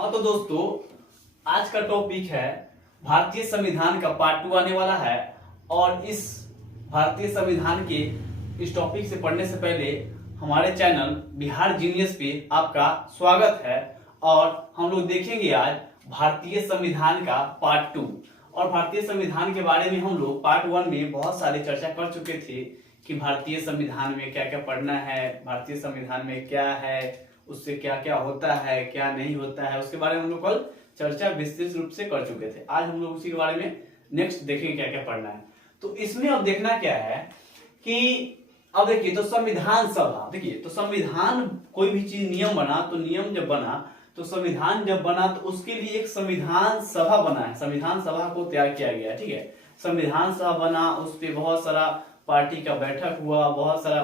हाँ तो दोस्तों, आज का टॉपिक है भारतीय संविधान का पार्ट 2 आने वाला है। और इस भारतीय संविधान के इस टॉपिक से पढ़ने से पहले हमारे चैनल बिहार जीनियस पे आपका स्वागत है। और हम लोग देखेंगे आज भारतीय संविधान का पार्ट 2। और भारतीय संविधान के बारे में हम लोग पार्ट 1 में बहुत सारी चर्चा कर चुके थे कि भारतीय संविधान में क्या क्या पढ़ना है, भारतीय संविधान में क्या है, उससे क्या क्या होता है, क्या नहीं होता है, उसके बारे में हम लोग कल चर्चा विस्तृत रूप से कर चुके थे। आज हम लोग उसी के बारे में नेक्स्ट देखेंगे क्या क्या पढ़ना है। तो इसमें अब देखना क्या है कि अब देखिए, तो संविधान सभा, देखिए तो संविधान कोई भी चीज नियम बना, तो नियम जब बना तो संविधान जब बना तो उसके लिए एक संविधान सभा बना है, संविधान सभा को तैयार किया गया है। ठीक है, संविधान सभा बना, उस पर बहुत सारा पार्टी का बैठक हुआ, बहुत सारा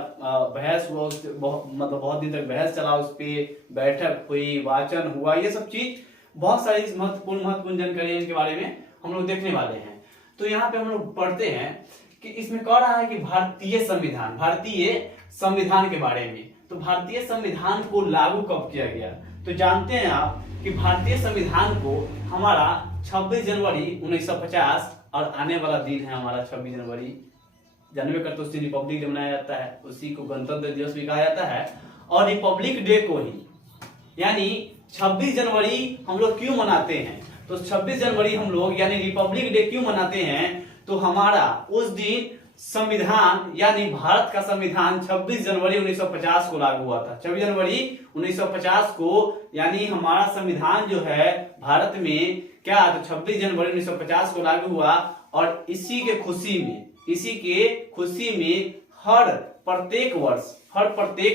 बहस हुआ, उस बहुत दिन तक बहस चला, उस पर बैठक हुई, वाचन हुआ, ये सब चीज बहुत सारी महत्वपूर्ण जानकारी इनके बारे में हम लोग देखने वाले हैं। तो यहाँ पे हम लोग पढ़ते हैं कि इसमें कह रहा है कि भारतीय संविधान के बारे में। तो भारतीय संविधान को लागू कब किया गया, तो जानते हैं आप कि भारतीय संविधान को हमारा 26 जनवरी 1950 और आने वाला दिन है हमारा 26 जनवरी, जानवे करते उसी रिपब्लिक डे मनाया जाता है, उसी को गणतंत्र दिवस भी कहा जाता है। और रिपब्लिक डे को ही यानी 26 जनवरी हम लोग क्यों मनाते हैं, तो 26 जनवरी हम लोग यानी रिपब्लिक डे क्यों मनाते हैं, तो हमारा उस दिन संविधान यानी भारत का संविधान 26 जनवरी 1950 को लागू हुआ था। 26 जनवरी 1950 को यानी हमारा संविधान जो है भारत में क्या, तो 26 जनवरी 1950 को लागू हुआ। और इसी के खुशी में हर प्रत्येक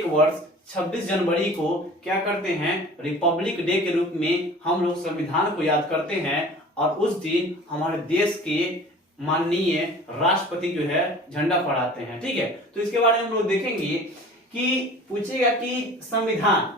वर्ष 26 जनवरी को क्या करते हैं, रिपब्लिक डे के रूप में हम लोग संविधान को याद करते हैं। और उस दिन हमारे देश के माननीय राष्ट्रपति जो है झंडा फहराते हैं। ठीक है, तो इसके बारे में हम लोग देखेंगे कि पूछेगा कि संविधान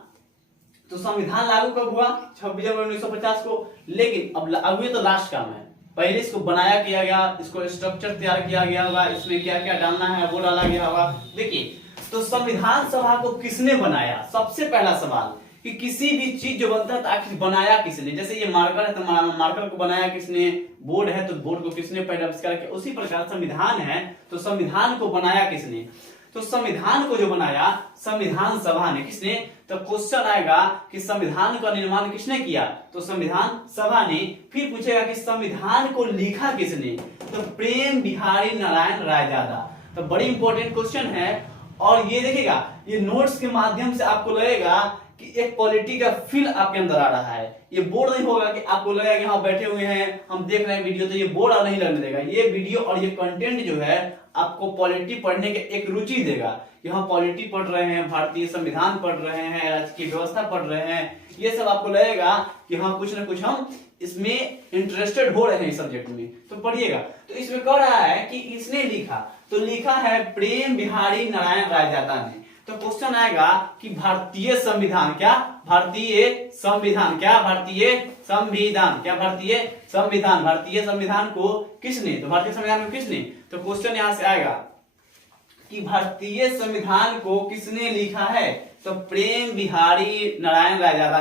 लागू कब हुआ, 26 जनवरी 1950 को। लेकिन अब लागू तो लास्ट काम है, पहले इसको बनाया किया गया, इसको स्ट्रक्चर तैयार किया गया होगा, इसमें क्या क्या डालना है वो डाला गया होगा। देखिए, तो संविधान सभा को किसने बनाया, सबसे पहला सवाल कि किसी भी चीज जो बनता है तो आखिर बनाया किसने। जैसे ये मार्कर है तो मार्कर को बनाया किसने, बोर्ड है तो बोर्ड को किसने पहले आविष्कार किया, उसी प्रकार संविधान है तो संविधान को बनाया किसने, तो संविधान को जो बनाया संविधान सभा ने। किसने, तो क्वेश्चन आएगा कि संविधान का निर्माण किसने किया, तो संविधान सभा ने। फिर पूछेगा कि संविधान को लिखा किसने, तो प्रेम बिहारी नारायण रायजादा। तो बड़ी इंपॉर्टेंट क्वेश्चन है। और ये देखिएगा, ये नोट्स के माध्यम से आपको लगेगा कि एक पॉलिटी का फील आपके अंदर आ रहा है। ये बोर नहीं होगा कि आपको लगेगा कि हाँ बैठे हुए हैं हम देख रहे हैं वीडियो, तो ये बोर नहीं लगने देगा। ये वीडियो और ये कंटेंट जो है आपको पॉलिटी पढ़ने के एक रुचि देगा कि हाँ पॉलिटी पढ़ रहे हैं, भारतीय संविधान पढ़ रहे हैं, राजकीय व्यवस्था पढ़ रहे हैं, ये सब आपको लगेगा कि हाँ कुछ ना कुछ हम इसमें इंटरेस्टेड हो रहे हैं इस सब्जेक्ट में, तो पढ़िएगा। तो इसमें कह रहा है कि इसने लिखा, तो लिखा है प्रेम बिहारी नारायण रायजादा ने। तो क्वेश्चन आएगा कि भारतीय संविधान क्या, भारतीय संविधान को किसने, तो भारतीय संविधान को किसने, तो क्वेश्चन यहां से आएगा कि भारतीय संविधान को किसने लिखा है, तो प्रेम बिहारी नारायण रायजादा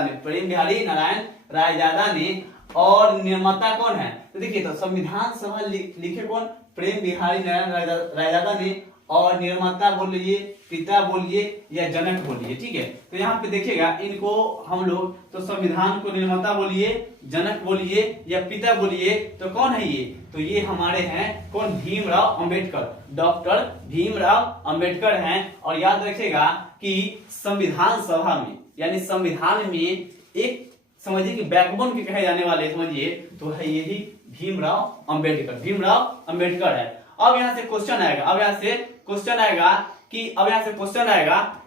ने। और निर्माता कौन है, तो देखिए तो संविधान सभा लिखे कौन, प्रेम बिहारी नारायण रायजादा ने। और निर्माता बोलिए, पिता बोलिए या जनक बोलिए। ठीक है, तो यहाँ पे देखिएगा इनको हम लोग, तो संविधान को निर्माता बोलिए, जनक बोलिए या पिता बोलिए, तो कौन है ये, तो ये हमारे हैं कौन, भीमराव अंबेडकर, डॉक्टर भीमराव अंबेडकर हैं। और याद रखिएगा कि संविधान सभा में यानी संविधान में एक समझिए कि बैकबोन के कहे जाने वाले समझिए तो है यही भीमराव अंबेडकर है। अब यहाँ से क्वेश्चन आएगा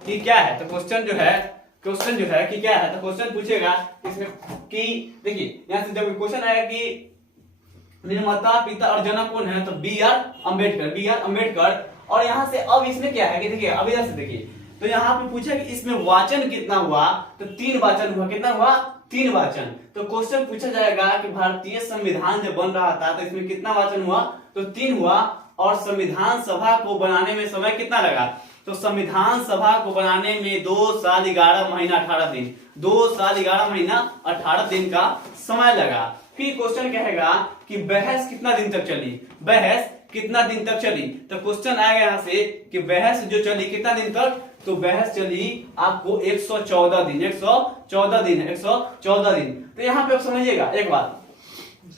कि क्या है, तो क्वेश्चन जो है कि क्या है, तो क्वेश्चन पूछेगा इसमें कि देखिए यहाँ से जब क्वेश्चन आएगा कि निर्माता पिता और जनक कौन है, तो बी आर अम्बेडकर। और यहाँ से अब इसमें क्या है कि देखिए अब इधर से देखिए, तो यहाँ पे पूछा कि इसमें वाचन कितना हुआ, तो 3 वाचन हुआ। कितना हुआ, 3 वाचन। तो क्वेश्चन पूछा जाएगा कि भारतीय संविधान जब बन रहा था तो इसमें कितना वाचन हुआ, तो 3 हुआ। और संविधान सभा को बनाने में समय कितना लगा, तो संविधान सभा को बनाने में 2 साल 11 महीना 18 दिन, 2 साल 11 महीना 18 दिन का समय लगा। फिर क्वेश्चन कहेगा कि बहस कितना दिन तक चली, बहस कितना दिन तक चली। तो क्वेश्चन आएगा यहाँ से कि बहस जो चली कितना दिन तक, तो बहस चली आपको 114 दिन, 114 दिन, 114 दिन। तो यहाँ पे आप समझिएगा एक बात,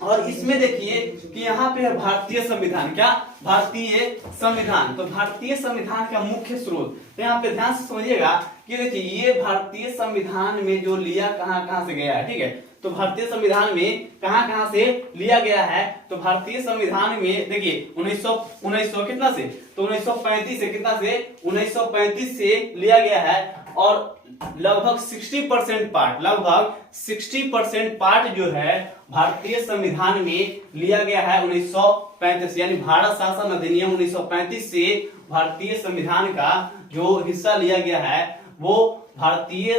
और इसमें देखिए कि यहाँ पे है भारतीय संविधान, क्या भारतीय संविधान। तो भारतीय संविधान का मुख्य स्रोत, तो यहाँ पे ध्यान से समझिएगा कि देखिए ये भारतीय संविधान में जो लिया कहाँ से गया है, ठीक है। तो भारतीय संविधान में कहाँ से लिया गया है, तो भारतीय संविधान में देखिए 1900 कितना से, तो 1935 से, कितना से 1935 से लिया गया है। और लगभग 60% पार्ट, लगभग 60% पार्ट जो है भारतीय संविधान में लिया गया है 1935, यानी भारत शासन अधिनियम 1935 से भारतीय संविधान का जो हिस्सा लिया गया है वो भारतीय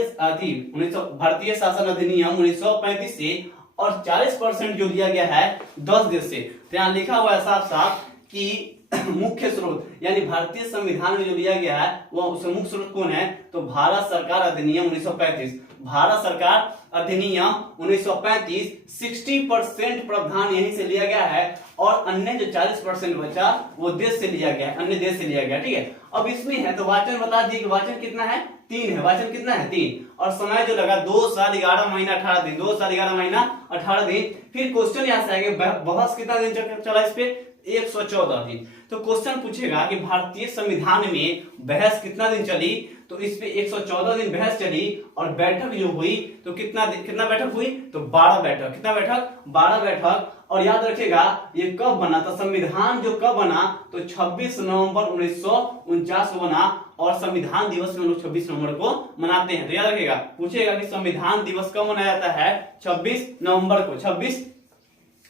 शासन अधिनियम 1935 से, और 40% जो लिया गया है 10 देश से। तो यहाँ लिखा हुआ है साफ साफ कि मुख्य स्रोत यानी भारतीय संविधान में जो लिया गया है वो उसका मुख्य स्रोत कौन है, तो भारत सरकार अधिनियम 1935, भारत सरकार अधिनियम 1935। 60% प्रावधान यहीं से लिया गया है, और अन्य जो 40% बचा वो देश से लिया गया है, अन्य देश से लिया गया, ठीक है। अब इसमें है तो वाचन बता दिए कि वाचन कितना है, 3 है, वाचन कितना है 3, और समय जो लगा 2 साल 11 महीना 18 दिन, 2 साल 11 महीना 18 दिन। फिर क्वेश्चन यहाँ से आएगा बहस कितना दिन चला इस पे, 114 दिन। तो क्वेश्चन पूछेगा कि भारतीय संविधान में बहस कितना दिन चली, तो इस पे 114 दिन बहस चली, और बैठक जो हुई तो कितना बैठक हुई, तो 12 बैठक, कितना बैठक, 12 बैठक। और याद रखिएगा ये कब बना, तो संविधान जो कब बना, तो 26 नवंबर 1949 को बना, और संविधान दिवस में हम लोग 26 नवंबर को मनाते हैं। तो याद रखिएगा, पूछेगा कि संविधान दिवस कब मनाया जाता है, 26 नवंबर को, 26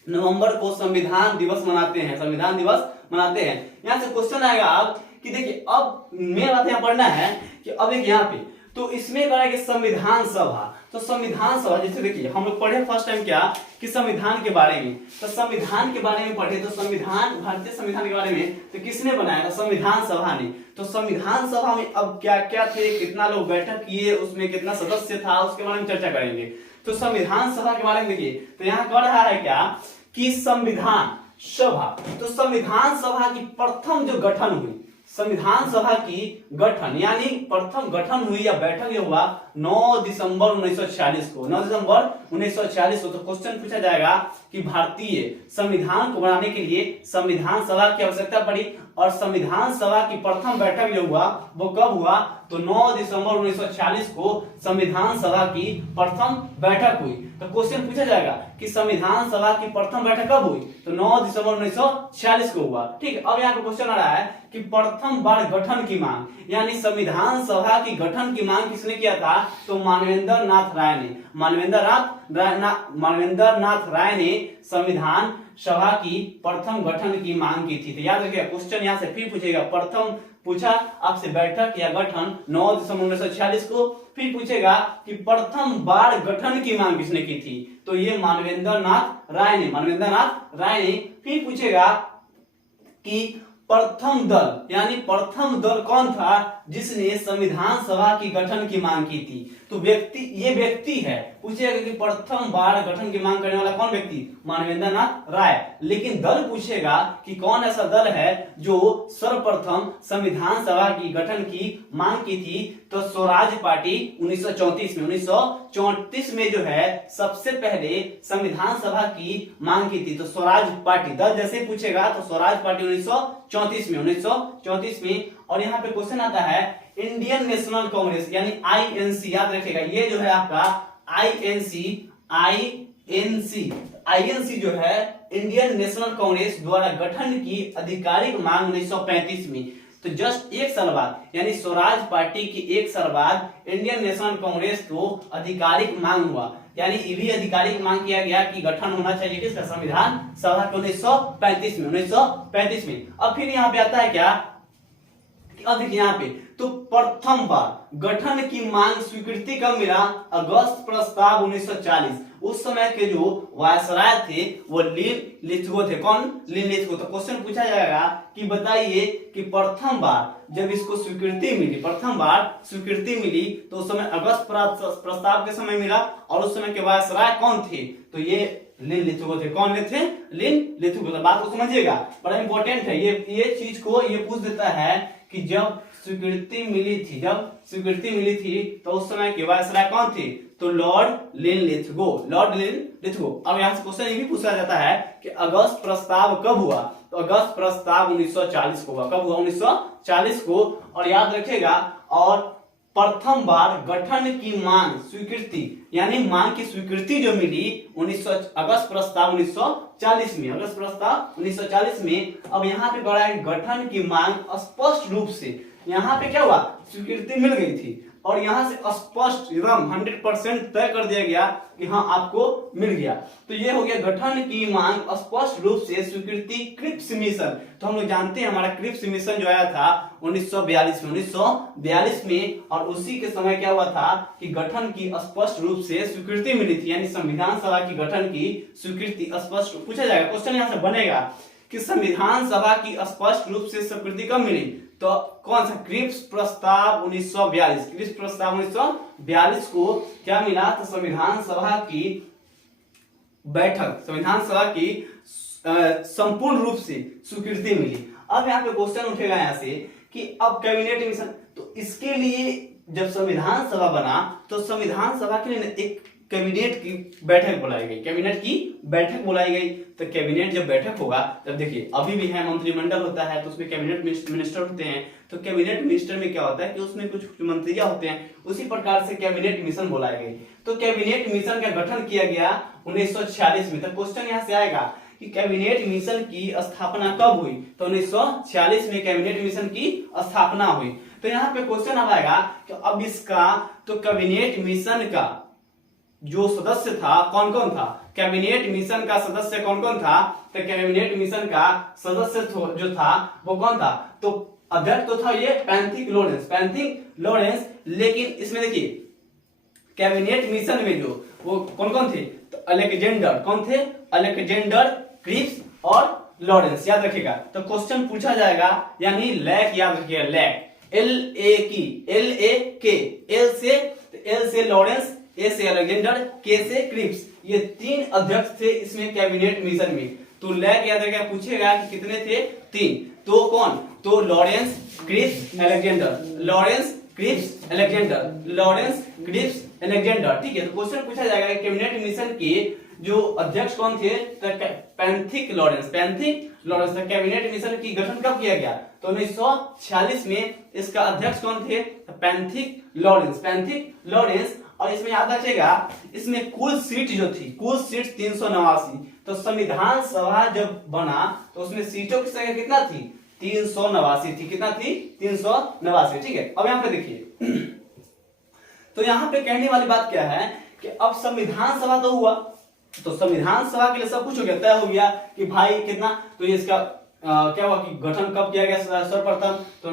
नवंबर को संविधान दिवस मनाते हैं, संविधान दिवस मनाते हैं। यहाँ से क्वेश्चन आएगा अब कि देखिए अब मेन बात यहाँ पढ़ना है कि अब एक यहाँ पे तो इसमें करेंगे संविधान सभा। तो संविधान सभा जैसे देखिए हम लोग पढ़े फर्स्ट टाइम क्या कि संविधान के बारे में, तो संविधान के बारे में पढ़े, तो संविधान भारतीय संविधान के बारे में तो किसने बनाया था, संविधान सभा ने। तो संविधान सभा में अब क्या क्या थे, कितना लोग बैठक किए, उसमें कितना सदस्य था, उसके बारे में चर्चा करेंगे। तो संविधान सभा के बारे में देखिए, तो यहाँ कह रहा है क्या कि संविधान सभा, तो संविधान सभा की प्रथम जो गठन हुई, संविधान सभा की गठन यानी प्रथम गठन हुई या बैठक जो हुआ 9 दिसंबर 1946 को, 9 दिसंबर 1946 को। तो क्वेश्चन पूछा जाएगा कि भारतीय संविधान को बनाने के लिए संविधान सभा की आवश्यकता पड़ी, और संविधान सभा की प्रथम बैठक जो हुआ वो कब हुआ, तो 9 दिसंबर 1946 को संविधान सभा की प्रथम बैठक हुई। तो क्वेश्चन पूछा जाएगा कि संविधान सभा की प्रथम बैठक कब हुई, तो 9 दिसंबर 1946 को हुआ, ठीक है। अब यहाँ पे क्वेश्चन आ रहा है कि प्रथम बार गठन की मांग, यानी संविधान सभा की गठन की मांग किसने किया था, तो मानवेंद्र नाथ राय ने, मानवेंद्र नाथ राय ने संविधान सभा की प्रथम गठन की मांग की थी। तो याद रखिएगा क्वेश्चन यहाँ से फिर पूछेगा, प्रथम पूछा आपसे बैठक या गठन 9 दिसंबर 1946 को, फिर पूछेगा कि प्रथम बार गठन की मांग किसने की थी, तो ये मानवेंद्र नाथ राय ने, मानवेंद्र नाथ राय ने। फिर पूछेगा कि प्रथम दल यानी प्रथम दल कौन था जिसने संविधान सभा की गठन की मांग की थी, तो ये व्यक्ति है, पूछेगा कि प्रथम बार गठन की मांग करने वाला कौन व्यक्ति, मानवेंद्र नाथ राय। लेकिन दल पूछेगा कि कौन ऐसा दल है जो सर्वप्रथम संविधान सभा की गठन की मांग की थी, तो स्वराज पार्टी 1934 में जो है सबसे पहले संविधान सभा की मांग की थी। तो स्वराज पार्टी, दल जैसे पूछेगा तो स्वराज पार्टी 1934 में। और यहाँ पे क्वेश्चन आता है इंडियन नेशनल कांग्रेस यानी आईएनसी, याद रखिएगा ये जो है आपका आईएनसी जो है इंडियन नेशनल कांग्रेस द्वारा गठन की आधिकारिक मांग 1935 में। तो जस्ट एक साल बाद यानी स्वराज पार्टी की एक साल बाद इंडियन नेशनल कांग्रेस को आधिकारिक मांग हुआ, यानी ये भी आधिकारिक मांग किया गया कि गठन होना चाहिए किसका, संविधान सभा के 1935 में। अब फिर यहाँ पे आता है क्या, अब देखिए यहाँ पे तो प्रथम बार गठन की मांग स्वीकृति कब मिला? अगस्त प्रस्ताव 1940। उस समय के जो वायसराय थे वो लिन लिथगो थे। कौन? लिन लिथगो। तो क्वेश्चन पूछा जाएगा कि बताइए कि प्रथम बार जब इसको स्वीकृति मिली, प्रथम बार स्वीकृति मिली तो उस समय अगस्त प्रस्ताव के समय मिला, और उस समय के वायसराय कौन थे? तो ये लिन लिथगो थे। कौन थे? लिन लिथगो। तो बात को समझिएगा, बड़ा इंपॉर्टेंट है ये चीज को ये पूछ देता है कि जब स्वीकृति मिली थी, जब स्वीकृति मिली थी तो उस समय के वायसराय कौन थे? तो लॉर्ड लिन लिथगो, लॉर्ड लिन लिथगो। अब यहाँ से क्वेश्चन ये भी पूछा जाता है कि अगस्त प्रस्ताव कब हुआ? तो अगस्त प्रस्ताव 1940 को हुआ। कब हुआ? 1940 को। और याद रखिएगा, और प्रथम बार गठन की मांग स्वीकृति, यानी मांग की स्वीकृति जो मिली अगस्त प्रस्ताव 1940 में, अगस्त प्रस्ताव 1940 में। अब यहाँ पे बड़ा है गठन की मांग स्पष्ट रूप से, यहाँ पे क्या हुआ? स्वीकृति मिल गई थी, और यहां से स्पष्ट एकदम 100% तय कर दिया गया कि हाँ आपको मिल गया। तो ये हो गया गठन की मांग स्पष्ट रूप से स्वीकृति क्रिप्स मिशन। तो हम लोग जानते हैं हमारा क्रिप्स मिशन जो आया था 1942 में, और उसी के समय क्या हुआ था कि गठन की स्पष्ट रूप से स्वीकृति मिली थी, यानी संविधान सभा की गठन की स्वीकृति स्पष्ट। पूछा जाएगा, क्वेश्चन यहाँ से बनेगा कि संविधान सभा की स्पष्ट रूप से स्वीकृति कब मिली? तो कौन सा? क्रिप्स प्रस्ताव 1942। क्रिप्स प्रस्ताव 1942 को क्या मिला? तो संविधान सभा की बैठक, संविधान सभा की संपूर्ण रूप से स्वीकृति मिली। अब यहाँ पे क्वेश्चन उठेगा यहाँ से कि अब कैबिनेट मिशन, तो इसके लिए जब संविधान सभा बना तो संविधान सभा के लिए एक कैबिनेट की बैठक बुलाई गई, कैबिनेट की बैठक बुलाई गई। तो कैबिनेट जब बैठक होगा तब देखिए अभी भी है मंत्रिमंडल होता है, तो उसमें कैबिनेट मिनिस्टर होते हैं। तो कैबिनेट मिनिस्टर में क्या होता है कि उसमें कुछ मंत्रियां होते हैं, उसी प्रकार से कैबिनेट मिशन बुलाई गई। तो कैबिनेट मिशन का गठन किया गया 1946 में। तो क्वेश्चन यहाँ से आएगा कि कैबिनेट मिशन की स्थापना कब हुई? तो 1946 में कैबिनेट मिशन की स्थापना हुई। तो यहाँ पे क्वेश्चन आएगा कि अब इसका तो कैबिनेट मिशन का जो सदस्य था कौन कौन था? कैबिनेट मिशन का सदस्य कौन कौन था? तो कैबिनेट मिशन का सदस्य जो था वो कौन था? तो अध्यक्ष तो था ये पैंथिक लॉरेंस, पैंथिक लॉरेंस। लेकिन इसमें देखिए कैबिनेट मिशन में जो वो कौन कौन थे? तो अलेक्जेंडर, कौन थे? अलेक्जेंडर, क्रिप्स और लॉरेंस। याद रखिएगा, तो क्वेश्चन पूछा जाएगा, यानी लैक याद रखिएगा, लैक एल से लॉरेंस, ए से अलेक्जेंडर, के से क्रिप्स, ये तीन अध्यक्ष थे इसमें कैबिनेट मिशन में। तो लैक याद रखिएगा, पूछेगा कि कितने थे? 3। तो कौन? तो Lawrence, Cripps, Alexander, Lawrence, Cripps, Alexander, Lawrence, Cripps, Alexander. ठीक है, तो क्वेश्चन पूछा जाएगा कि कैबिनेट मिशन के जो अध्यक्ष कौन थे? Pethick Lawrence, Pethick Lawrence. Cabinet mission की गठन कब किया गया? तो 1946 में। इसका अध्यक्ष कौन थे? Pethick Lawrence, Pethick Lawrence. और इसमें याद रखिएगा, इसमें कुल सीट जो थी, कुल सीट 389। तो संविधान सभा जब बना तो उसमें सीटों की संख्या कितना थी? 389 थी। कितना थी? 389। ठीक है, अब यहाँ पे देखिए तो यहाँ पे कहने वाली बात क्या है कि अब संविधान सभा तो हुआ, तो संविधान सभा के लिए सब कुछ हो गया, तय हो गया कि भाई कितना। तो ये इसका क्या हुआ कि गठन कब किया गया सर्वप्रथम? तो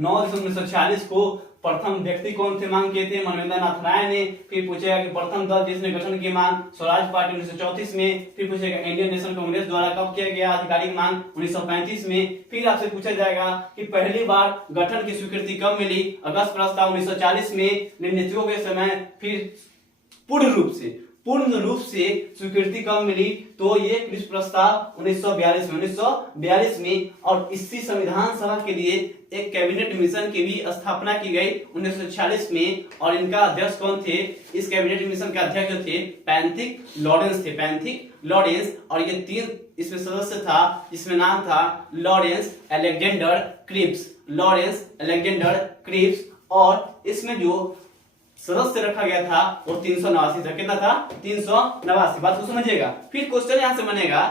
9 दिसंबर 1946 को। प्रथम व्यक्ति कौन थे मांग किए थे? मनवेंद्र नाथ राय ने। फिर पूछेगा कि प्रथम दल जिसने गठन की मांग स्वराज पार्टी 1934 में। फिर पूछेगा इंडियन नेशनल कांग्रेस द्वारा कब किया गया आधिकारिक मांग? 1935 में। फिर आपसे पूछा जाएगा कि पहली बार गठन की स्वीकृति कब मिली? अगस्त प्रस्ताव 1940 में निर्णयों के समय। फिर पूर्ण रूप से स्वीकृति कब मिली? तो ये क्रिप्स प्रस्ताव 1942 में। और इसी संविधान सभा के लिए एक कैबिनेट मिशन की भी स्थापना की गई 1946 में। और इनका अध्यक्ष कौन थे? इस कैबिनेट मिशन के अध्यक्ष जो थे पैंथिक लॉरेंस थे, पैंथिक लॉरेंस। और ये 3 इसमें सदस्य था, जिसमें नाम था Lawrence, Alexander, Cripps, Lawrence, Alexander, Cripps. और इसमें जो सदस्य रखा गया था वो 389 था। कितना था? 389। बात को समझिएगा। फिर क्वेश्चन यहां से बनेगा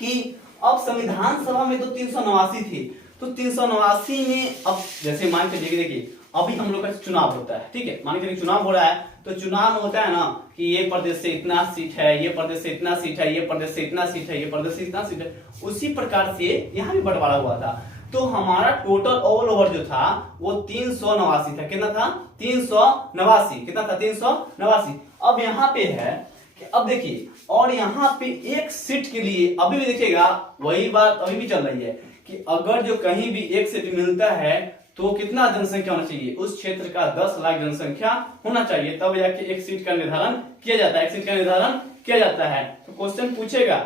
कि अब संविधान सभा में तो 389 थे, तो 389 में अब जैसे मान के देखिए अभी हम लोग का चुनाव होता है। ठीक है, मान के चुनाव हो रहा है, तो चुनाव में होता है ना कि ये प्रदेश से इतना सीट है, ये प्रदेश से इतना सीट है, ये प्रदेश से इतना सीट है, ये प्रदेश से इतना सीट है। उसी प्रकार से यहाँ भी बंटवारा हुआ था। तो हमारा टोटल ऑल ओवर जो था वो 389 था। कितना था? 389। कितना था? 389। अब यहाँ पे है कि अब देखिए, और यहाँ पे एक सीट के लिए अभी भी देखिएगा वही बात अभी भी चल रही है कि अगर जो कहीं भी एक सीट मिलता है तो कितना जनसंख्या होना चाहिए? उस क्षेत्र का 10 लाख जनसंख्या होना चाहिए, तब जाके एक सीट का निर्धारण किया जाता है। एक सीट का निर्धारण किया जाता है। तो क्वेश्चन पूछेगा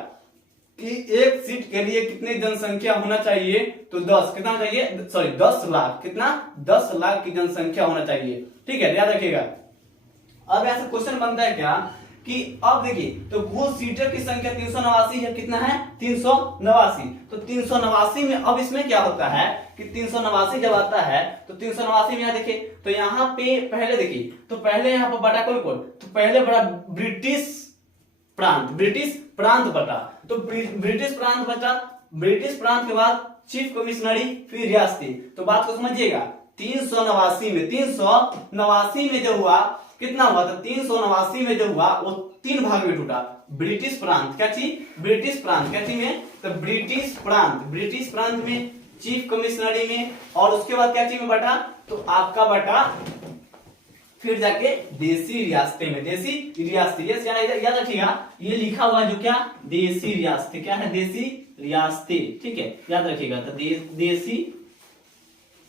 कि एक सीट के लिए कितनी जनसंख्या होना चाहिए? तो 10 कितना चाहिए? सॉरी 10 लाख। कितना? 10 लाख की जनसंख्या होना चाहिए। ठीक है, याद रखिएगा। अब ऐसा क्वेश्चन बनता है क्या कि अब देखिए, तो कुल सीटों की संख्या 389 है। कितना है? 389। तो 389 में अब इसमें क्या होता है कि 389 जब आता है तो 389 में यहाँ देखिए, तो यहाँ पे पहले देखिए, तो पहले यहाँ पर बटा कौन कौन? तो पहले बड़ा ब्रिटिश प्रांत बटा, तो ब्रिटिश प्रांत बचा। ब्रिटिश प्रांत के बाद चीफ कमिश्नरी, फिर रियासती। तो बात को समझिएगा, 389 में जो हुआ कितना हुआ? तो 389 में जो हुआ वो 3 भाग में टूटा। ब्रिटिश प्रांत क्या चीज? ब्रिटिश प्रांत क्या चीज में? तो ब्रिटिश प्रांत में, चीफ कमिश्नरी में, और उसके बाद क्या चीज में बटा? तो आपका बटा फिर जाके देसी रियासतें में। देसी रियासतें, यस याद रखिएगा, ये लिखा हुआ जो क्या? देसी रियासतें। क्या है? देसी रियासतें। ठीक है, याद रखिएगा। तो देसी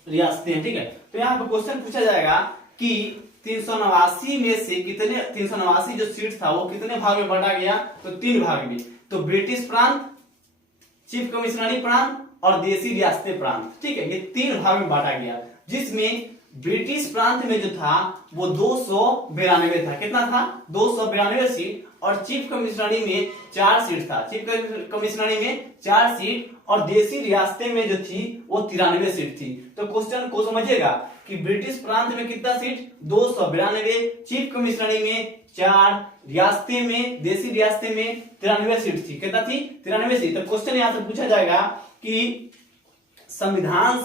रियासतें। ठीक है, तो यहाँ पे क्वेश्चन पूछा जाएगा कि 389 में से कितने, 389 जो सीट था वो कितने भाग में बांटा गया? तो 3 भाग में। तो ब्रिटिश प्रांत, चीफ कमिश्नरी प्रांत और देसी रियासती प्रांत। ठीक है, ये 3 भाग में बांटा गया, जिसमें ब्रिटिश प्रांत में जो था वो 292 था। कितना था? 292 सीट। और चीफ कमिश्नरी में 4 सीट था। चीफ कमिश्नरी में 4 सीट और देसी रियासतें में जो थी वो 93 सीट थी। तो क्वेश्चन को समझिएगा कि ब्रिटिश प्रांत में कितना सीट? 292, चीफ कमिश्नरी में 4, रियासतें में, देसी रियासतें में 93 सीट थी। कितना थी? 93 सीट। तो क्वेश्चन यहां से पूछा जाएगा कि संविधान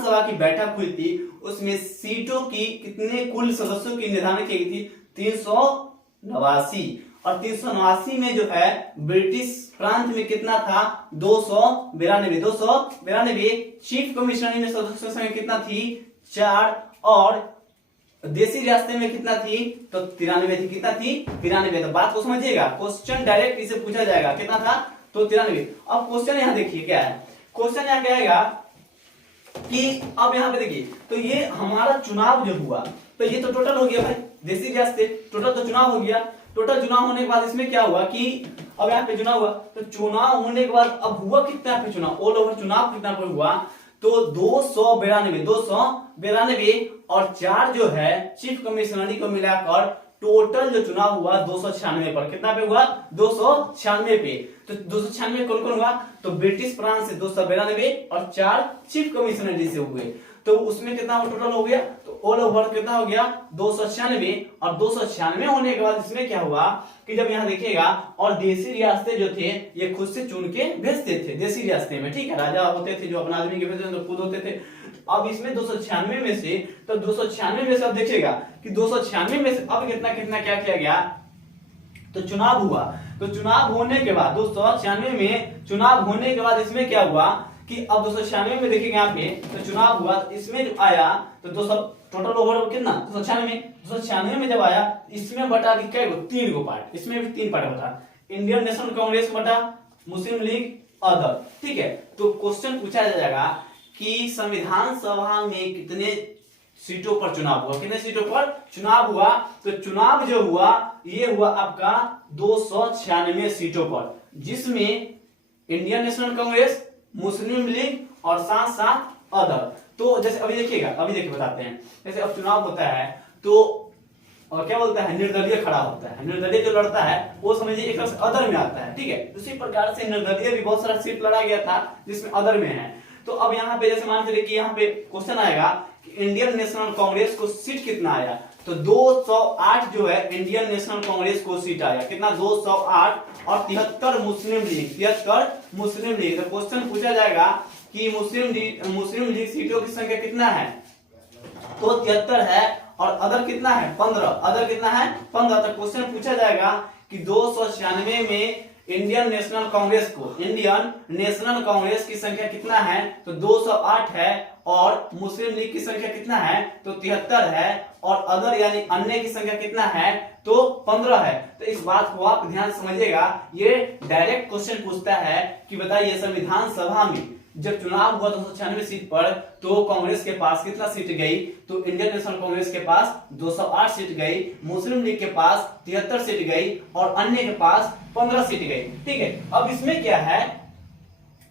सभा की बैठक हुई थी, उसमें सीटों की कितने कुल सदस्यों की निर्धारण की गई थी? 389। और 389 में जो है ब्रिटिश प्रांत में कितना था? 292। चीफ कमिश्नरी में सदस्यों संख्या कितना थी? 4। और देसी रियासतें में कितना थी? तो 93 थी। कितना थी? 93। तो बात को समझिएगा, क्वेश्चन डायरेक्ट इसे पूछा जाएगा। कितना था? तो 93। अब क्वेश्चन यहां देखिए क्या है। क्वेश्चन यहां क्या आएगा कि अब यहां पे देखिए, तो ये हमारा चुनाव जो हुआ, तो ये तो टोटल हो गया भाई, देसी रियासतें टोटल तो चुनाव हो गया। टोटल चुनाव होने के बाद इसमें क्या हुआ कि अब यहाँ पे चुनाव हुआ, तो चुनाव होने के बाद अब हुआ कितना पे चुनाव? ऑल ओवर चुनाव कितना पे हुआ? तो 292 और 4 जो है चीफ कमिश्नरी को मिलाकर टोटल जो चुनाव हुआ 296 पर। कितना पे हुआ? 296 पे। तो 296 कौन कौन हुआ? तो ब्रिटिश प्रांत से 292 और 4 चीफ कमिश्नरी से हुए। तो उसमें कितना टोटल हो गया? तो ऑल ओवर कितना हो गया? 296। और 296 होने के बाद इसमें क्या हुआ कि जब यहाँ देखिएगा, और देसी रियासतें जो थे ये खुद से चुन के भेजते थे देसी रियासतें में। ठीक है, राजा होते थे जो अपना आदमी के भेजते थे, खुद होते थे। अब इसमें 296 में से, तो 296 में से अब देखिएगा कि 296 में से अब कितना कितना क्या किया गया? तो चुनाव हुआ। तो चुनाव होने के बाद 296 में चुनाव होने के बाद इसमें क्या हुआ कि अब 296 में देखिएगा यहाँ पे तो चुनाव हुआ, तो इसमें जो आया तो 200 टोटल ओवर कितना? 296 में जब आया, इसमें बटा क्या? 3 गो पार्ट, इसमें भी 3 पार्ट बटा। इंडियन नेशनल कांग्रेस बटा, मुस्लिम लीग, अदर। ठीक है, तो क्वेश्चन पूछा जाएगा कि संविधान सभा में कितने सीटों पर चुनाव हुआ? कितने सीटों पर चुनाव हुआ? तो चुनाव जो हुआ ये हुआ आपका 296 सीटों पर, जिसमें इंडियन नेशनल कांग्रेस, मुस्लिम लीग और साथ साथ अदर। तो जैसे अभी देखिएगा, अभी देखिए बताते हैं। जैसे अब चुनाव होता है तो और क्या बोलता है? निर्दलीय खड़ा होता है। निर्दलीय जो लड़ता है वो समझिए एक तरह से अदर में आता है। ठीक है, उसी प्रकार से निर्दलीय भी बहुत सारा सीट लड़ा गया था जिसमें अदर में है। तो अब यहाँ पे जैसे मान चलिए कि यहाँ पे क्वेश्चन आएगा कि इंडियन नेशनल कांग्रेस को सीट कितना आया? तो 208 जो है इंडियन नेशनल कांग्रेस को सीट आया। कितना? 208। और 73 मुस्लिम लीग। तो क्वेश्चन पूछा जाएगा कि मुस्लिम लीग सीटों की संख्या कितना है? तो 73 है। और अदर कितना है? 15। अदर कितना है? 15। तो क्वेश्चन पूछा जाएगा कि 296 में इंडियन नेशनल कांग्रेस की संख्या कितना है, तो 208 है, और मुस्लिम लीग की संख्या कितना है, तो 73 है, और अदर यानी अन्य की संख्या कितना है, तो 15 है। तो इस बात को आप ध्यान समझिएगा, ये डायरेक्ट क्वेश्चन पूछता है कि बताइए संविधान सभा में जब चुनाव हुआ 296 सीट पर, तो कांग्रेस के पास कितना सीट गई, तो इंडियन नेशनल कांग्रेस के पास 208 सीट गई, मुस्लिम लीग के पास 73 सीट गई, और अन्य के पास 15 सीट गई। ठीक है, अब इसमें क्या है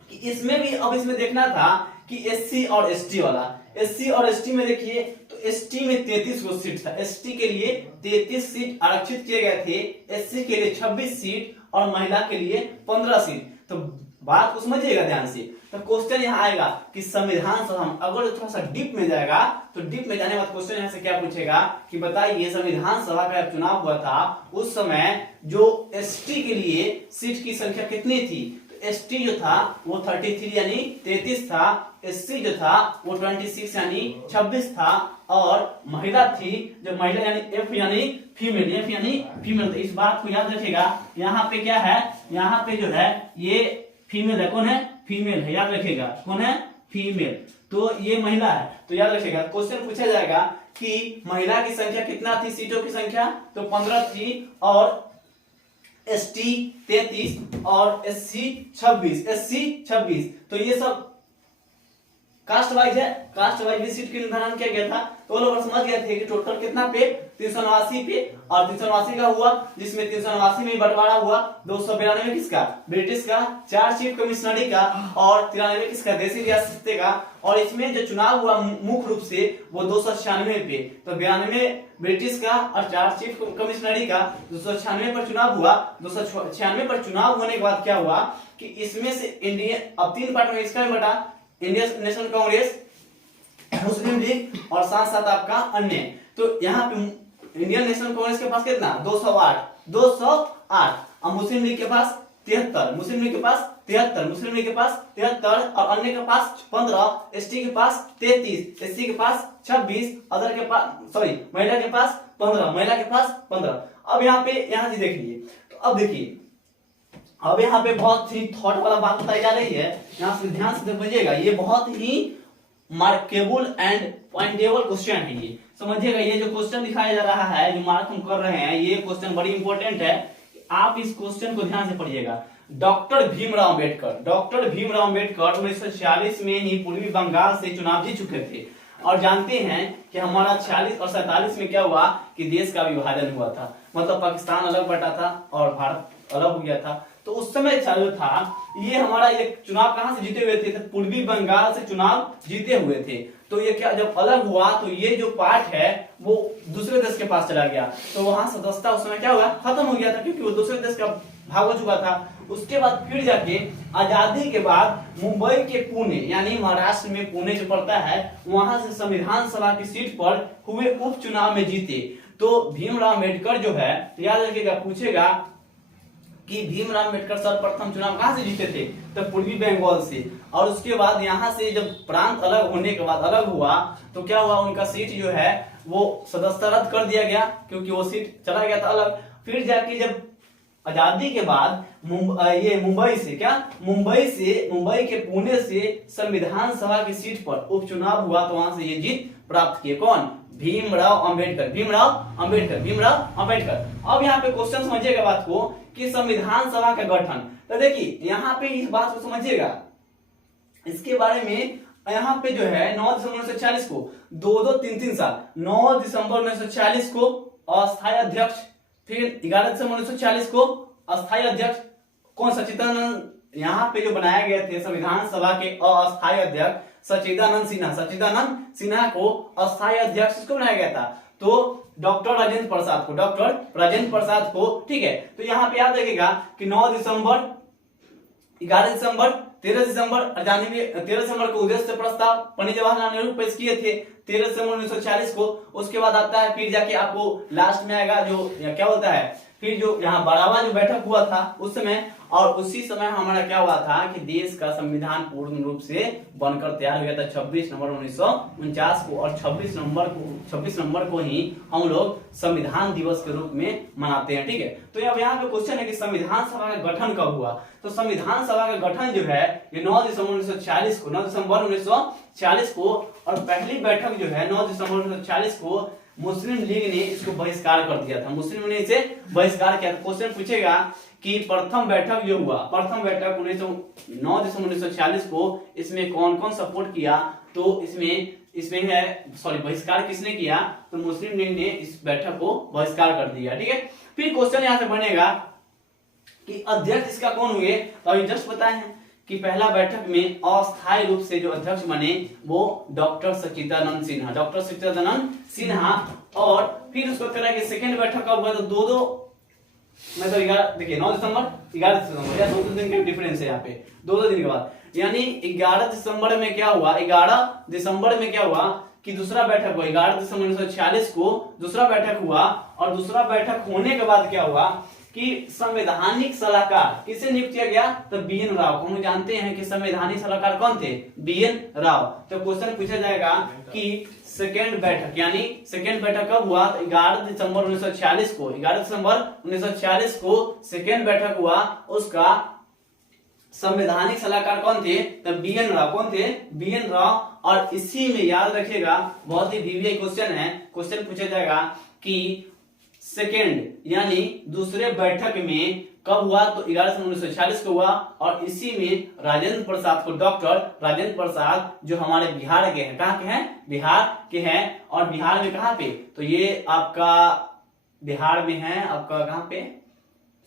कि इसमें भी अब इसमें देखना था कि एससी और एसटी वाला, एससी और एसटी में देखिए तो एसटी में 33 गो सीट था, एसटी के लिए 33 सीट आरक्षित किए गए थे, एससी के लिए 26 सीट और महिला के लिए 15 सीट। तो बात को समझिएगा ध्यान से। तो क्वेश्चन यहाँ आएगा कि संविधान सभा, अगर थोड़ा सा डीप में जाएगा तो डीप में जाने के बाद क्वेश्चन यहाँ से क्या पूछेगा कि बताइए संविधान सभा का जब चुनाव हुआ था उस समय जो एसटी के लिए सीट की संख्या कितनी थी, तो एसटी जो था वो 33 यानी 33 था, एससी जो था वो 26 यानी 26 था, और महिला थी जो महिला यानी एफ यानी फीमेल, एफ यानी फीमेल। तो इस बात को याद रखिएगा, यहाँ पे क्या है, यहाँ पे जो है ये फीमेल है, कौन है, फीमेल है, याद रखिएगा कौन है, फीमेल, तो ये महिला है। तो याद रखिएगा क्वेश्चन पूछा जाएगा कि महिला की संख्या कितना थी, सीटों की संख्या, तो 15 थी, और एसटी 33 और एससी 26, तो ये सब कास्ट वाइज है, कास्ट वाइज भी सीट की निर्धारण किया गया था। तो लोग समझ गए थे कि टोटल कितना पे 389 पे, और 389 का हुआ, जिसमें 389 में बंटवारा हुआ 292 किसका, ब्रिटिश का, 4 चीफ कमिश्नरी का, और 93 किसका, देसी रियासत का, और इसमें जो चुनाव हुआ मुख्य रूप से वो 296 पे, तो 92 ब्रिटिश का और 4 चीफ कमिश्नरी का, 296 पर चुनाव हुआ। 296 पर चुनाव होने के बाद क्या हुआ कि इसमें से इंडिया अब 3 पार्ट में इसका भी बटा, इंडियन नेशनल कांग्रेस, मुस्लिम लीग और साथ साथ आपका अन्य। तो यहाँ पे इंडियन नेशनल कांग्रेस के पास कितना, 208, और मुस्लिम लीग के पास 73, मुस्लिम लीग के पास 73 और अन्य के पास 15, एसटी के पास 33, एससी के पास 26, अदर के पास महिला के पास 15। अब यहाँ पे यहाँ से देखिए, तो अब देखिए अब यहाँ पे बहुत ही थॉट वाला बात बताई जा रही है, यहाँ से ध्यान से समझिएगा, ये बहुत ही मार्केबल एंड पॉइंटेबल क्वेश्चन है। ये समझिएगा, ये जो क्वेश्चन दिखाया जा रहा है, जो मार्क हम कर रहे हैं, ये क्वेश्चन बड़ी इंपॉर्टेंट है, आप इस क्वेश्चन को ध्यान से पढ़िएगा। डॉक्टर भीमराव अम्बेडकर 1946 में ही पूर्वी बंगाल से चुनाव जीत चुके थे, और जानते हैं कि हमारा 46 और 47 में क्या हुआ कि देश का विभाजन हुआ था, मतलब पाकिस्तान अलग बटा था और भारत अलग हो गया था। तो उस समय चालू था, ये हमारा ये चुनाव कहां से जीते हुए थे, तो पूर्वी बंगाल से चुनाव जीते हुए थे। तो ये क्या जब अलग हुआ तो ये जो पार्ट है वो दूसरे देश के पास चला गया, तो वहां सदस्यता उस समय क्या हुआ, खत्म हो गया था, क्योंकि वो दूसरे देश का भाग हो चुका था। उसके बाद फिर जाके आजादी के बाद मुंबई के पुणे यानी महाराष्ट्र में पुणे जो पड़ता है, वहां से संविधान सभा की सीट पर हुए उपचुनाव में जीते। तो भीमराव अम्बेडकर जो है, याद रखिएगा पूछेगा कि भीमराव अम्बेडकर सर्वप्रथम चुनाव कहां से जीते थे, तो पूर्वी बंगाल से, और उसके बाद यहाँ से जब प्रांत अलग होने के बाद अलग हुआ तो क्या हुआ, उनका सीट जो है वो सदस्यता रद्द कर दिया गया, क्योंकि वो सीट चला गया था अलग। फिर जाके जब आजादी के बाद मुंबई के पुणे से संविधान सभा की सीट पर उपचुनाव हुआ, तो वहां से ये जीत प्राप्त किए, कौन, भीमराव अम्बेडकर। अब यहाँ पे क्वेश्चन समझिएगा बात को कि संविधान सभा का गठन, तो देखिए यहाँ पे इस बात को समझिएगा, इसके बारे में यहाँ पे जो है 9 दिसंबर 1946 को 2-3 साल, 9 दिसंबर 1946 को अस्थायी अध्यक्ष, फिर 11 दिसंबर 1946 को अस्थायी अध्यक्ष कौन, सच्चिदानंद, यहाँ पे जो बनाए गए थे संविधान सभा के अस्थायी अध्यक्ष सच्चिदानंद सिन्हा को अस्थायी अध्यक्ष किसको बनाया गया था, तो डॉक्टर राजेंद्र प्रसाद को। ठीक है, तो यहाँ पे याद रखिएगा कि 9 दिसंबर, 11 दिसंबर, 13 दिसंबर को उद्देश्य प्रस्ताव पंडित जवाहरलाल नेहरू पेश किए थे। 13 दिसंबर 1940 को। उसके बाद आता है फिर जाके आपको लास्ट में आएगा जो क्या होता है, फिर जो यहाँ 12वां जो बैठक हुआ था उस समय, और उसी समय हमारा क्या हुआ था कि देश का संविधान पूर्ण रूप से बनकर तैयार हो गया था 26 नवंबर 1949 को। और 26 नवंबर को ही हम लोग संविधान दिवस के रूप में मनाते हैं, ठीक है। तो अब यहाँ पे क्वेश्चन है कि संविधान सभा का गठन कब हुआ। तो संविधान सभा का गठन जो है ये 9 दिसंबर 1940 को, 9 दिसंबर 1940 को। और पहली बैठक जो है 9 दिसंबर 1940 को मुस्लिम लीग ने इसको बहिष्कार कर दिया था, मुस्लिम ने इसे बहिष्कार किया था। क्वेश्चन पूछेगा कि प्रथम बैठक जो हुआ, प्रथम बैठक 9 दिसंबर 1940 को, इसमें कौन कौन सपोर्ट किया। तो इसमें है बहिष्कार किसने किया, तो मुस्लिम लीग ने इस बैठक को बहिष्कार कर दिया, ठीक है। फिर क्वेश्चन यहां से बनेगा कि अध्यक्ष इसका कौन हुए। तो अभी जस्ट पता है कि पहला बैठक में अस्थायी रूप से जो अध्यक्ष बने वो डॉक्टर सच्चिदानंद सिन्हा, डॉक्टर सच्चिदानंद सिन्हा। और फिर उसको कह रहा है कि सेकंड बैठक कब हुआ, तो दो मतलब देखिए 9 दिसंबर 11 दिसंबर, या 2 दिन के डिफरेंस है यहाँ पे, 2 दिन के बाद, यानी 11 दिसंबर में क्या हुआ, 11 दिसंबर में क्या हुआ कि दूसरा बैठक हुआ। 11 दिसंबर 1946 को दूसरा बैठक हुआ। और दूसरा बैठक होने के बाद क्या हुआ कि संवैधानिक सलाहकार किसे नियुक्त किया गया, तो BN राव। हम जानते हैं कि संवैधानिक सलाहकार कौन थे, BN राव। तो क्वेश्चन पूछा जाएगा कि सेकेंड बैठक, यानी सेकेंड बैठक कब हुआ, तो 11 दिसंबर 1946 को, 11 दिसंबर 1946 को सेकेंड बैठक हुआ। उसका संवैधानिक सलाहकार कौन थे, तो BN राव। कौन थे, BN राव। और इसी में याद रखिएगा, बहुत ही VVI क्वेश्चन है, क्वेश्चन पूछा जाएगा कि सेकेंड यानी दूसरे बैठक में कब हुआ, तो 11 दिसंबर 1946 को हुआ। और इसी में राजेंद्र प्रसाद को, डॉक्टर राजेंद्र प्रसाद जो हमारे बिहार के हैं, कहाँ के हैं, बिहार के हैं। और बिहार में कहाँ पे, तो ये आपका बिहार में है, आपका कहाँ पे,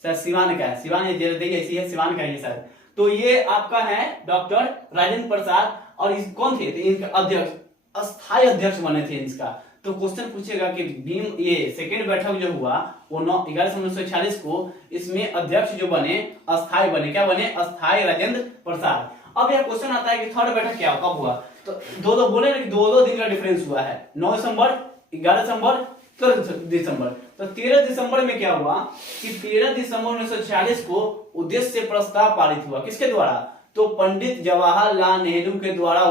शायद सिवान का है, सिवान ऐसी है, सिवान का है शायद। तो ये आपका है डॉक्टर राजेंद्र प्रसाद। और इस कौन थे, तो इनका अध्यक्ष, अस्थायी अध्यक्ष बने थे इसका। तो क्वेश्चन पूछेगा कि ये सेकेंड बैठक जो हुआ वो 11 दिसंबर 1946 को, इसमें अध्यक्ष जो बने अस्थायी बने, क्या बने, अस्थायी राजेंद्र प्रसाद। अब यह क्वेश्चन आता है कि थर्ड बैठक क्या कब हुआ, तो दो बोले ना कि 2 दिन का डिफरेंस हुआ है, 9 दिसंबर 11 दिसंबर 13 दिसंबर। तो 13 दिसंबर में क्या हुआ कि 13 दिसंबर 1946 को उद्देश्य प्रस्ताव पारित हुआ, किसके द्वारा, तो पंडित जवाहरलाल नेहरू के द्वारा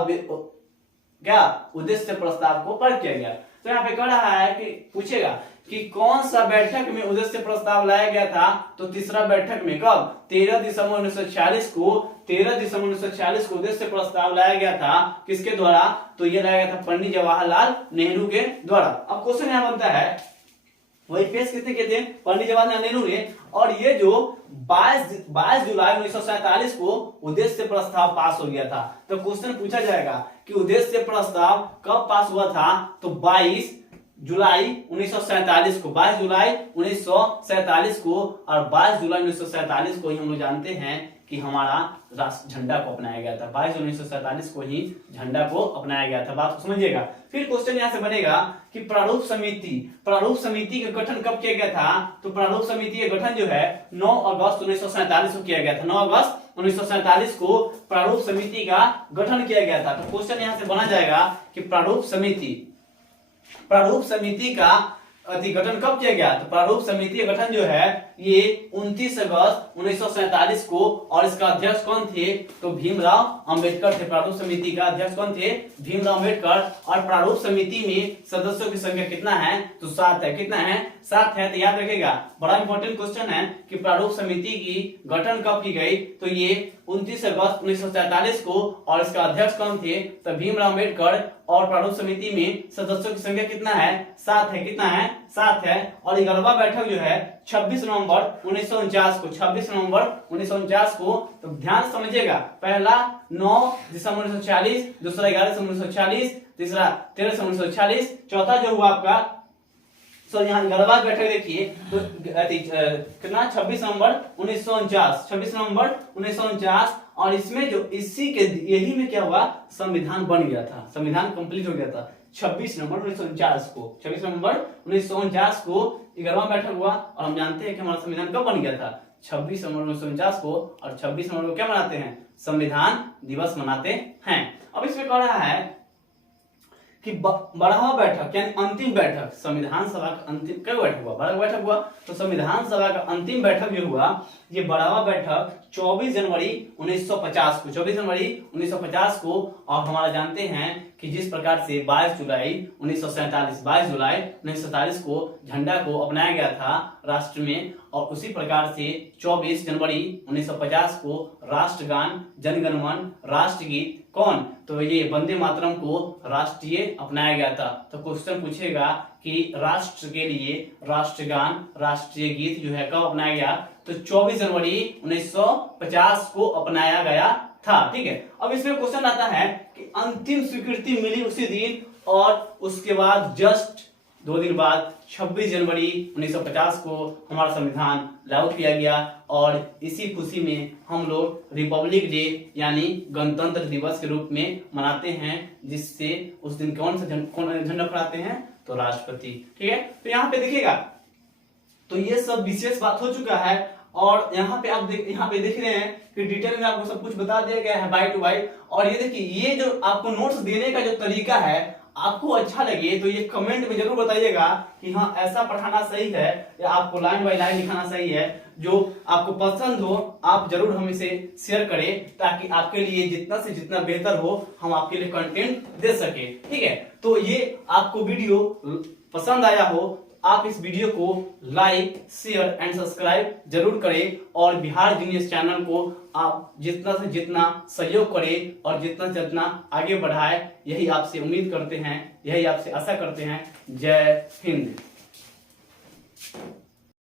क्या उद्देश्य प्रस्ताव को पारित किया गया। तो यहाँ पे कह रहा है कि पूछेगा कि कौन सा बैठक में उद्देश्य प्रस्ताव लाया गया था, तो तीसरा बैठक में, कब, 13 दिसंबर 1946 को, 13 दिसंबर 1946 को उद्देश्य प्रस्ताव लाया गया था, किसके द्वारा, तो ये लाया गया था पंडित जवाहरलाल नेहरू के द्वारा। अब क्वेश्चन यहाँ बनता है वही पेश किसने किए थे, पंडित जवाहरलाल नेहरू ने। और ये जो 22 जुलाई 1947 को उद्देश्य प्रस्ताव पास हो गया था। तो क्वेश्चन पूछा जाएगा कि उद्देश्य प्रस्ताव कब पास हुआ था, तो 22 जुलाई 1947 को, 22 जुलाई 1947 को। और 22 जुलाई 1947 को ही हम लोग जानते हैं कि हमारा राष्ट्र झंडा को अपनाया गया था, 22 जुलाई 1947 को ही झंडा को अपनाया गया था, बात को समझिएगा। फिर क्वेश्चन यहां से बनेगा कि प्रारूप समिति का गठन कब किया गया था, तो प्रारूप समिति का गठन जो है 9 अगस्त 1947 को किया गया था, 9 अगस्त 1947 को प्रारूप समिति का गठन किया गया था। तो क्वेश्चन यहां से बना जाएगा कि प्रारूप समिति का गठन कब किया गया, तो प्रारूप समिति का गठन जो है ये 29 अगस्त 1947 को। और इसका अध्यक्ष कौन थे, तो भीमराव अंबेडकर थे। प्रारूप समिति का अध्यक्ष कौन थे, भीमराव अंबेडकर। और प्रारूप समिति में सदस्यों की संख्या कितना है, तो 7 है, कितना है, 7 है। तो याद रखिएगा, बड़ा इंपॉर्टेंट क्वेश्चन है कि प्रारूप समिति की गठन कब की गई, तो ये 29 अगस्त 1947 को। और इसका अध्यक्ष कौन थे, तो भीमराव अंबेडकर। और प्रारूप समिति में सदस्यों की संख्या कितना है, 7 है, कितना है, 7 है। और 11वां बैठक जो है 26 नवंबर 1949 को, 26 नवंबर 1949 को। तो ध्यान समझिएगा, पहला 9 दिसंबर 1940, दूसरा 11 दिसंबर 1940, तीसरा 13 दिसंबर 1940, चौथा जो हुआ आपका यहाँ 11वां बैठक देखिए तो कितना, 26 नवंबर 1949, 26 नवंबर 1949। और इसमें जो इसी के यही में क्या हुआ, संविधान बन गया था, संविधान कंप्लीट हो गया था 26 नवंबर 1949 को, 26 नवंबर 1949 को 11वां बैठक हुआ। और हम जानते हैं कि हमारा संविधान कब बन गया था, 26 नवंबर 1949 को। और 26 नवंबर को क्या मनाते हैं, संविधान दिवस मनाते हैं। अब इसमें कह रहा है कि बारहवां बैठक यानी अंतिम बैठक, संविधान सभा का अंतिम क्या बैठक हुआ, 12 बैठक हुआ। तो संविधान सभा का अंतिम बैठक जो हुआ, ये 12वां बैठक 24 जनवरी 1950 को, 24 जनवरी 1950 को। और हमारा जानते हैं कि जिस प्रकार से 22 जुलाई 1947 को झंडा को अपनाया गया था राष्ट्र में, और उसी प्रकार से 24 जनवरी 1950 को राष्ट्रगान, जनगण-मन, राष्ट्रगीत कौन, तो ये वंदे मातरम को राष्ट्रीय अपनाया गया था। तो क्वेश्चन पूछेगा कि राष्ट्र के लिए राष्ट्रगान, राष्ट्रीय गीत जो है कब अपनाया गया, तो 24 जनवरी 1950 को अपनाया गया था। ठीक है, अब इसमें क्वेश्चन आता है कि अंतिम स्वीकृति मिली उसी दिन, और उसके बाद जस्ट 2 दिन बाद 26 जनवरी 1950 को हमारा संविधान लागू किया गया। और इसी खुशी में हम लोग रिपब्लिक डे यानी गणतंत्र दिवस के रूप में मनाते हैं, जिससे उस दिन कौन सा झंडा फहराते हैं, तो राष्ट्रपति। ठीक है, तो यहाँ पे देखिएगा, तो ये सब विशेष बात हो चुका है। और यहाँ पे आप यहाँ पे देख रहे हैं कि डिटेल में आपको सब कुछ बता दिया गया है बाय टू बाय। और ये देखिए, ये जो आपको नोट्स देने का जो तरीका है, आपको अच्छा लगे तो ये कमेंट में जरूर बताइएगा कि हाँ ऐसा पढ़ाना सही है, या आपको लाइन बाय लाइन लिखाना सही है। जो आपको पसंद हो आप जरूर हम इसे शेयर करें, ताकि आपके लिए जितना से जितना बेहतर हो हम आपके लिए कंटेंट दे सके। ठीक है, तो ये आपको वीडियो पसंद आया हो, आप इस वीडियो को लाइक, शेयर एंड सब्सक्राइब जरूर करें, और बिहार जीनियस चैनल को आप जितना से जितना सहयोग करें और जितना से जितना आगे बढ़ाए, यही आपसे उम्मीद करते हैं, यही आपसे आशा करते हैं। जय हिंद।